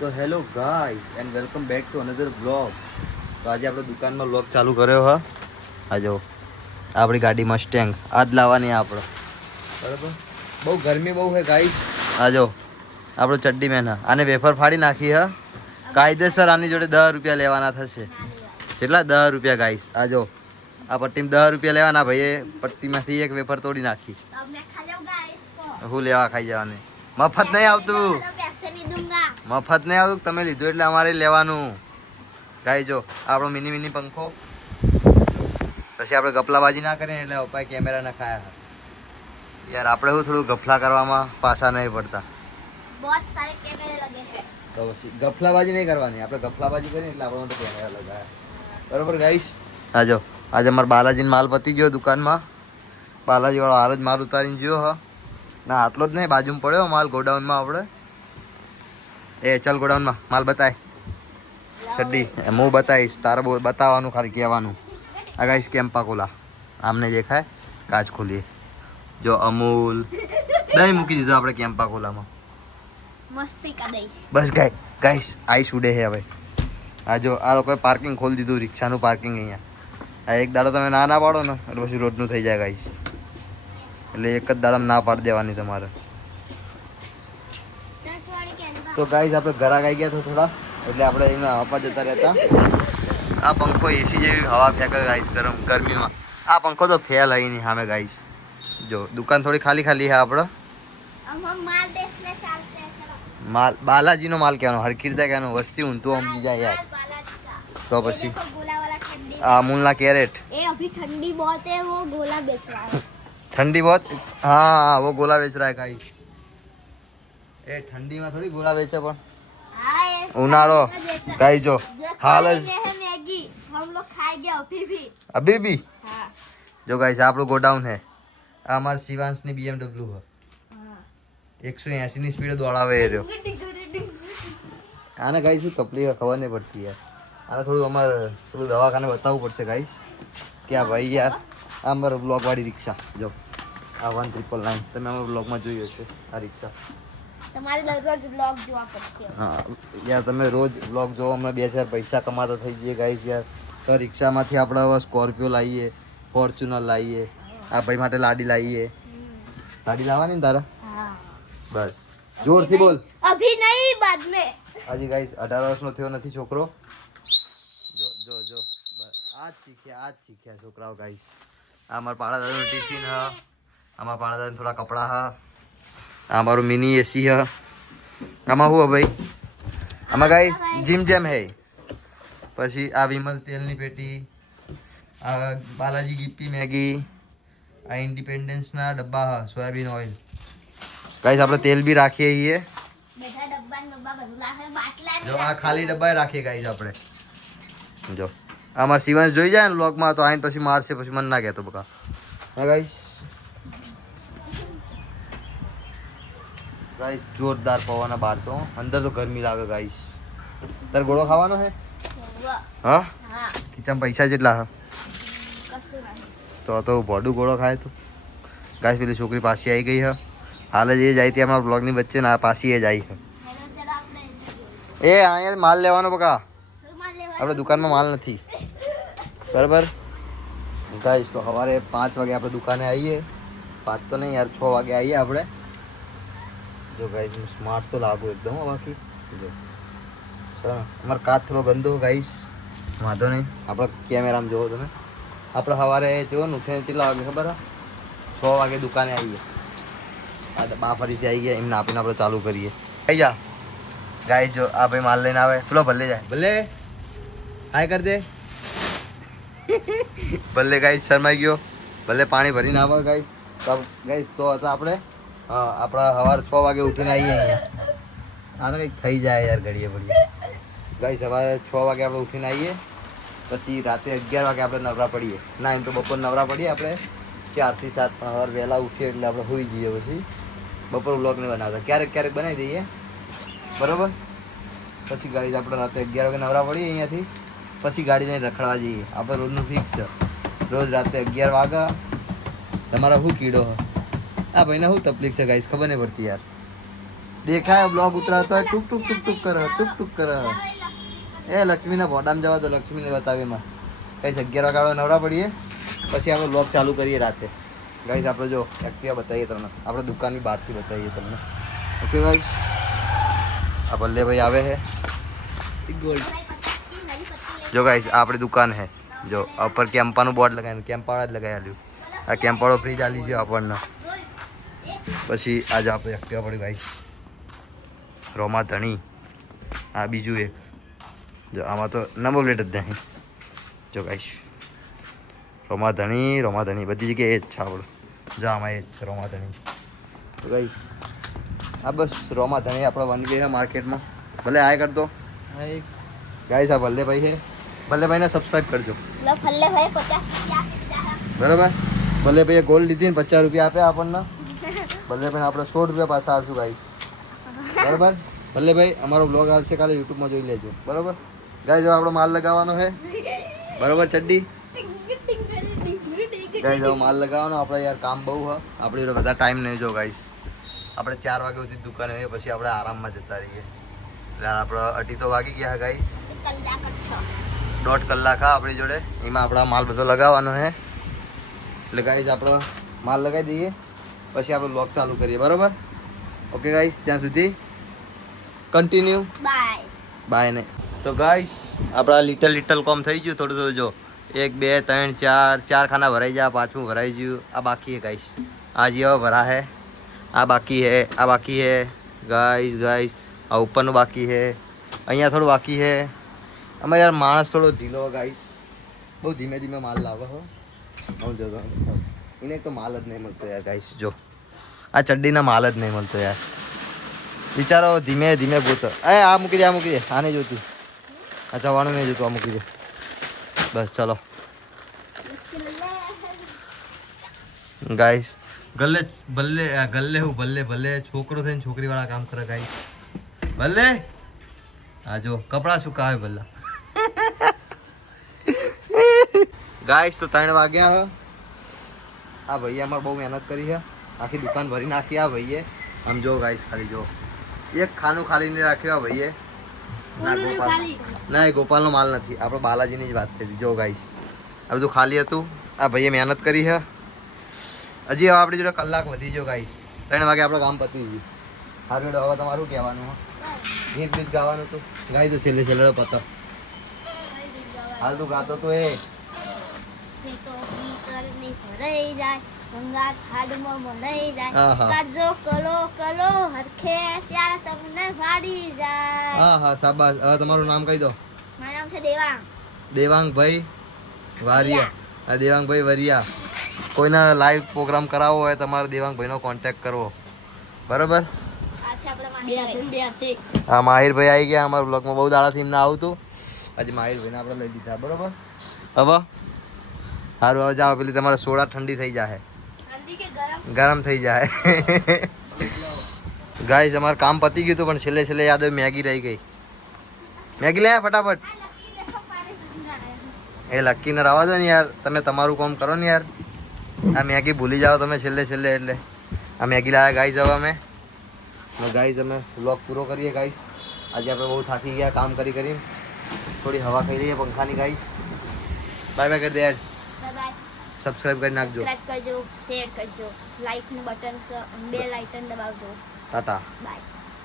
તો hello guys and welcome back to another blog. તો આજે આપણે દુકાનમાં બ્લોગ ચાલુ કર્યો હ. આ જો આપણી ગાડી મસ્ટેંગ આજ લાવવાની આપણે, બરાબર. બહુ ગરમી બહુ છે ગાઈસ. આ જો આપણો ચડ્ડી મેન આને વેફર ફાડી નાખી હ. કાયદેસર આની જોડે 10 રૂપિયા લેવાના થશે. કેટલા? 10 રૂપિયા ગાઈસ. આ જો આ પટ્ટીમાં 10 રૂપિયા લેવાના. ભાઈએ પટ્ટીમાંથી એક વેફર તોડી નાખી. હું લેવા ખાઈ જવાની? મફત નહીં આવતું, મફત નહીં આવતું. તમે લીધું એટલે અમારે લેવાનું. ગાઈ જો આપણો મિની મિની પંખો. પછી આપણે ગપલાબાજી ના કરીએ એટલે પપ્પાએ કેમેરા ના ખાયા. યાર આપણે શું થોડું ગફલા કરવામાં પાછા નહીં પડતા. તો પછી ગફલાબાજી નહીં કરવાની. આપણે ગફલાબાજી કરીએ એટલે આપણે તો કેમેરા લગાવ્યા. બરોબર ગાઈસ. હા જો આજે અમારા બાલાજીને માલ પતી ગયો દુકાનમાં. બાલાજી વાળો હાલ જ માલ ઉતારીને ગયો હ. ના આટલો જ નહીં, બાજુમાં પડ્યો માલ ગોડાઉનમાં. આપણે ચાલ ગોડાઉનમાં માલ બતાય. ચડ્ડી હું બતાવીશ, તારે બતાવવાનું ખાલી કહેવાનું. આ ગાઈસ કેમ્પા કોલા આમને દેખાય. કાચ ખોલીએ જો અમૂલ દહીં મૂકી દીધું આપણે કેમ્પા કોલામાં. મસ્તી કા દહીં. બસ ગાઈસ આઈસ ઉડે છે હવે. આ જો આ લોકોએ પાર્કિંગ ખોલી દીધું, રિક્ષાનું પાર્કિંગ અહીંયા. આ એક દાડો તમે ના પાડો ને એટલે પછી રોજનું થઈ જાય ગાઈસ. એટલે એક જ દાડામાં ના પાડી દેવાની તમારે. તો ગાઈસ આપણે ઘર આવી ગયા તો થોડા, એટલે આપણે એમને હવા જતા રહેતા. આ પંખો એસી જેવી હવા ફેંકે ગાઈસ ગરમીમાં. આ પંખો તો ફેલ હઈ નહીં સામે ગાઈસ. જો દુકાન થોડી ખાલી ખાલી છે આપણે. માલ બાલાજીનો માલ કહેવાનો, હરખી રીતે કહેવાનો. વસ્તી ઊંધું સમજી જાય યાર. તો પછી આ અમૂલના કેરેટ. ठंडी बहुत है, वो गोला बेच रहा है. ठंडी बहुत, हाँ वो गोला बेच रहा है गाइस. ए ठंडी में थोड़ी गोला बेचे पण उनाळो गाइस. जो हाल मैगी हम लोग खाएंगे अभी भी. हाँ. जो गाइस આપણું ગોડાઉન है. આ અમાર શિવાંશની BMW है. 180 ની સ્પીડે દોડાવે એ રહ્યો. આને ગાઈસ શું તકલીફ ખબર નહીં પડતી યાર. આને થોડું અમારે થોડું દવાખાને બતાવવું પડશે ગાઈસ. કે આ ભાઈ યાર આ અમારો બ્લોગ વાળી રિક્ષા જો આ 1999 તમે અમારા બ્લોગમાં જોયો છે આ રિક્ષા. તમારે દરરોજ બ્લોગ જોવા પડશે. હા યાર તમે રોજ બ્લોગ જોવો. અમે 2000 પૈસા કમાતા થઈ જઈએ ગાઈસ યાર. તો રિક્ષામાંથી આપણે હવે સ્કોર્પિયો લાવીએ, ફોર્ચ્યુનર લાવીએ. આ ભાઈ માટે લાડી લાવીએ. લાડી લાવવાની ને તારે? હા બસ જોરથી બોલ. અભી નહીં, બાદ મેં. હજી ગાઈસ 18 વર્ષનો થયો નથી છોકરો. જો જો જો આજ શીખ્યા છોકરાઓ ગાઈસ. આ અમારા પાડા દાદાનું ટિફિન હ. આમાં પાડા દાદાને થોડા કપડાં હ. આ અમારું મિની એસી હ. આમાં શું ભાઈ? આમાં ગાઈસ જીમ જેમ હે. પછી આ વિમલ તેલની પેટી, આ બાલાજી ગીપ્પી મેગી, આ ઇન્ડિપેન્ડન્સના ડબ્બા હ, સોયાબીન ઓઇલ. ગાઈસ આપણે તેલ બી રાખીએ છીએ. બધા ડબ્બા બધું લાગે. બાટલા જો આ ખાલી ડબ્બા રાખીએ ગાઈસ આપણે. જો અમાર શિવાંશ જોઈ જાય ને વ્લોગમાં તો આઈને પછી મારશે, પછી મન ના કહેતો બકા. હા ગાઈસ ગાઈસ જોરદાર પવન બહાર તો. અંદર તો ગરમી લાગે ગાઈસ. તારે ગોળો ખાવાનો હે? હા ખીચામાં પૈસા જેટલા હા તો ભોડું ગોળો ખાય તો. ગાઈસ પેલી છોકરી પાછી આવી ગઈ હ. હાલ જ એ જાય ત્યાં અમારા બ્લોગની વચ્ચે ને પાછી એ જાય છે. એ અહીંયા માલ લેવાનો બકા. આપણે દુકાનમાં માલ નથી બરાબર ગાઈસ. તો સવારે 5 વાગે આપણે દુકાને આવીએ. 5 તો નહીં યાર 6 વાગે આવીએ આપણે. જો ગાઈસ હું સ્માર્ટ તો લાગુ એકદમ. બાકી જો ચાલો અમારો કાચ થોડો ગંદો ગાઈસ, વાંધો નહીં. આપણે કેમેરામાં જોવો તમે. આપણે સવારે જો ને ઉઠીને કેટલા વાગે ખબર હે? 6 વાગે દુકાને આવીએ. બા ફરીથી આવી ગયા. એમને આપીને આપણે ચાલુ કરીએ. આવી જા ગાઈસ. જો આ ભાઈ માલ લઈને આવે. પેલો ભલે જાય. ભલે હાય કર દે. ભલે ગાઈસ શરમાઈ ગયો. ભલે પાણી ભરીને આવે ગાઈસ. તો ગાઈસ તો હતા આપણે આપણા સવારે 6 વાગે ઉઠીને આવીએ અહીંયા. આને કંઈક થઈ જાય યાર ઘડીએ ભરીએ. ગાઈસ સવારે 6 વાગે આપણે ઉઠીને આવીએ. પછી રાતે 11 વાગે આપણે નવરા પડીએ. ના એમ તો બપોર નવરા પડીએ આપણે 4 થી 7. પણ સવારે વહેલા ઉઠીએ એટલે આપણે સૂઈ જઈએ. પછી બપોર વ્લોગ નહીં બનાવતા, ક્યારેક ક્યારેક બનાવી દઈએ બરાબર. પછી ગાઈસ આપણે રાતે 11 વાગે નવરા પડીએ અહીંયાથી. પછી ગાડી લઈને રખડવા જઈએ. આપણે રોજનું ફિક્સ છે. રોજ રાતે 11 વાગ્યા. તમારા શું કીડો આ ભાઈને શું તકલીફ છે ગાઈસ ખબર નહીં પડતી યાર. દેખાય બ્લોગ ઉતરાતો હોય ટુક ટુક ટુક ટુક કરે ટુક ટુક કરે એ લક્ષ્મીને ભોડામાં જવા દો લક્ષ્મીને બતાવીમાં કઈ 11 વાગે નવરા પડીએ પછી આપણે બ્લોગ ચાલુ કરીએ રાતે ગાઈસ આપણે જો એક્ટિવા બતાવીએ તમને આપણે દુકાનની બહારથી બતાવીએ તમને ઓકે ગાઈસ આ ભલ્લેભાઈ આવે છે ગોલ્ડ જો ગાઈસ આ આપણી દુકાન છે જો ઉપર કેમ્પાનું બોર્ડ લગાવીને કેમ્પાવાળા જ લગાવી આલ્યું આ કેમ્પાવાળો ફ્રીજ આલી ગયો આપણને પછી આજે આપણે એક્ટિવા પડી ગાઈસ રોમા ધણી આ બીજું એક જો આમાં તો નંબર પ્લેટ જ નહીં જો ગાઈશ રોમા ધણી બધી જગ્યાએ એ જ છે આપણું જો આમાં એ જ છે રોમા ધણી તો ગાઈશ આ બસ રોમા ધણી આપણો વન વે છે માર્કેટમાં ભલે આય કરતો ગાઈશ આ ભલ્લેભાઈ છે ભલ્લેભાઈને સબસ્ક્રાઈબ કરજો લો ફલ્લે ભાઈ 50 રૂપિયા આપી દીધા બરાબર ભલ્લેભાઈએ ગોલ્ડ લીધી ને 50 રૂપિયા આપ્યા આપણને ભલ્લેભાઈને આપણે 100 રૂપિયા પાછા આવશું ગાઈશ બરાબર ભલ્લેભાઈ અમારો બ્લોગ આવશે કાલે યુટ્યુબમાં જોઈ લેજો બરાબર ગાઈસ જો આપણો માલ લગાવવાનો છે બરાબર ચડ્ડી ગાઈસ જો માલ લગાવવાનો આપણે યાર કામ બહુ છે આપણે જોડે બધા ટાઈમ નહીં જો ગાઈસ આપણે 4 વાગ્યા સુધી દુકાને હોઈએ પછી આપણે આરામમાં જતા રહીએ એટલે આપણે 2:30 તો વાગી ગયા ગાઈસ કલાક જ છો 1.5 કલાક હા આપણી જોડે એમાં આપણા માલ બધો લગાવવાનો છે એટલે ગાઈસ આપણે માલ લગાવી દઈએ પછી આપણે બ્લોગ ચાલુ કરીએ બરાબર ઓકે ગાઈસ ત્યાં સુધી કન્ટિન્યુ બાય બાય ને તો ગાઈસ આપણા લિટલ કોમ થઈ ગયું થોડું થોડું જો 1 2 3 4 4 ખાના ભરાઈ ગયા પાછું ભરાઈ ગયું આ બાકી है गाइस आज ये भरा है આ બાકી है गाइस આ ઉપરનું બાકી है અહીંયા થોડું બાકી है અમારે યાર માણસ થોડો ઢીલો ગાइस બહુ ધીમે ધીમે માલ લાવે હો હું જો એને તો માલ જ નહીં મળતો યાર ગાइस જો આ ચડ્ડીના માલ જ નહીં મળતો યાર વિચારો ધીમે ધીમે ગોતો આ મૂકી દે આ નહીં જોતું આ જવાનું નહીં જોતું આ મૂકી દે બસ ચલો ગાઈસ ભલે છોકરો થઈને છોકરી વાળા કામ કરે ગાઈસ ભલે આ જો કપડા સુકાવે ભલા ગાઈસ તો 3 વાગ્યા હ આ ભાઈએ અમારે બહુ મહેનત કરી છે આખી દુકાન ભરી નાખી આ ભાઈએ આમ જો ગાઈસ ખાલી જો એક ખાનું ખાલી નહીં રાખ્યો ભાઈએ ના એ ગોપાલનો માલ નથી આપણે બાલાજીની જ વાત કરી જો ગાઈસ આ બધું ખાલી હતું આ ભાઈએ મહેનત કરી છે હજી હવે આપણી જોડે કલાક વધી ગયો ગાઈસ 3 વાગે આપણું કામ પતી ગયું સારું હવે તમારું કહેવાનું ગીત બીત ગાવાનું હતું ગાઈ તો છેલ્લે પતો હાલ તું ગાતો તો એ તો ની ભરાઈ જાય ગંગા ખાડમાં ભરાઈ જાય આહા. કાજો કલો કલો હરખે ત્યારે તમને ફાડી જાય હા હા શાબાશ હવે તમારું નામ કહી દો મારું નામ છે દેવાંગ દેવાંગભાઈ વારિયા આ દેવાંગભાઈ વરિયા કોઈના લાઈવ પ્રોગ્રામ કરાવવો હોય તમારે દેવાંગભાઈનો કોન્ટેક્ટ કરવો બરાબર આ છે આપણે હા માહિરભાઈ આવી ગયા અમારા બ્લોગમાં બહુ દાડાથી એમને આવતું આજે માહિરભાઈને આપણે લઈ દીધા બરાબર હવે સારું હવે જાઓ પેલી તમારે સોડા ઠંડી થઈ જાય ઠંડી કે ગરમ ગરમ થઈ જાય ગાઈસ અમારું કામ પતી ગયું હતું પણ છેલ્લે યાદ આવી મેગી રહી ગઈ મેગી લે ફટાફટ એ લક્કીને રવા દો ને યાર તમે તમારું કામ કરો ને યાર આ મેગી ભૂલી જાઓ તમે છેલ્લે એટલે આ મેગી લાવ્યા ગાઈસ હવે અમે ગાઈસ અમે વ્લોગ પૂરો કરીએ ગાઈસ આજે આપણે બહુ થાકી ગયા કામ કરી થોડી હવા ખાઈ લઈએ પંખાની ગાઈસ બાય કરી દે યાર બાય સબસ્ક્રાઇબ કરી નાખજો સબસ્ક્રાઇબ કરજો શેર કરજો લાઈક નું બટન છે બેલ આઇકન દબાવજો ટાટા બાય